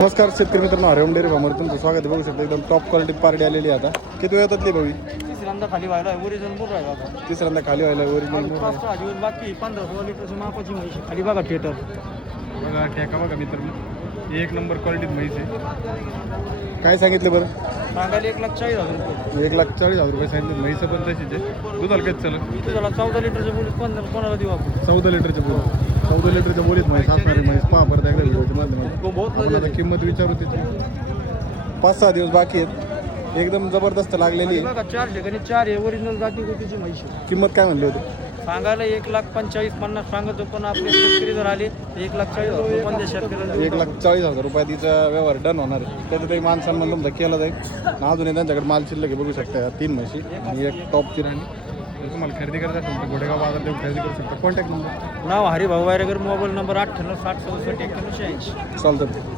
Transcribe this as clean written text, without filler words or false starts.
नमस्कार शेतकरी मित्रांनो, हरिओम डेअरी फार्मवर तुमचं स्वागत आहे. बघू शकता एकदम टॉप क्वालिटी पार्टी आलेली आहे. आता किती वेळातली भावी? तिसऱ्यांदा खाली व्हायला ओरिजिनल बोल राहिला आता. तिसऱ्यांदा खाली व्हायला ओरिजिनल. 5 दिवस बाकी 15 लिटरची मापाची म्हैशी खाली बघा थिएटर बघा ठेका बघा मित्रांनो, एक नंबर क्वालिटीत म्हैस आहे. काय सांगितलं बरं? सांगायला 1,40,000 रुपये. 1,40,000 रुपये सांगितले. म्हैस पण तशीच आहे. दुधाला कधी चालत? इथं झाला 14 लिटरच्या बोलीत 15 कोणाला देऊ आपण? 14 लिटरच्या बोली. 14 लिटरच्या बोलीत म्हैस असणारी म्हैस पहा परत एकदा व्हिडिओच्या माध्यमातून. आपण आता किंमत विचारू तिथे. 5-6 दिवस बाकी आहेत. एकदम जबरदस्त लागलेली आहे. बघा 4 ठिकाणी 4 आहे ओरिजिनल जाती गोटीची म्हैशी. किंमत काय म्हणली होती? सांगायला 1,45,50 सांगतो, पण आपले शेतकरी जर आले तर 1,40,000 रुपये पण शेतकऱ्याला 1,40,000 रुपये तिचा व्यवहार डन होणार आहे. त्याचं मान सन्मान तुमचा केला जाईल. अजूनही त्यांच्याकडे माल शिल्लक आहे. बघू शकता या 3 म्हशी आणि एक टॉपची राणी. जर तुम्हाला खरेदी करायचं असेल तर घोडेगाव बाजार देऊन खरेदी करू शकता. कॉन्टॅक्ट नंबर नाव हरिभाऊ वायरगर, मोबाईल नंबर 98 60 67 91 86. चालतं.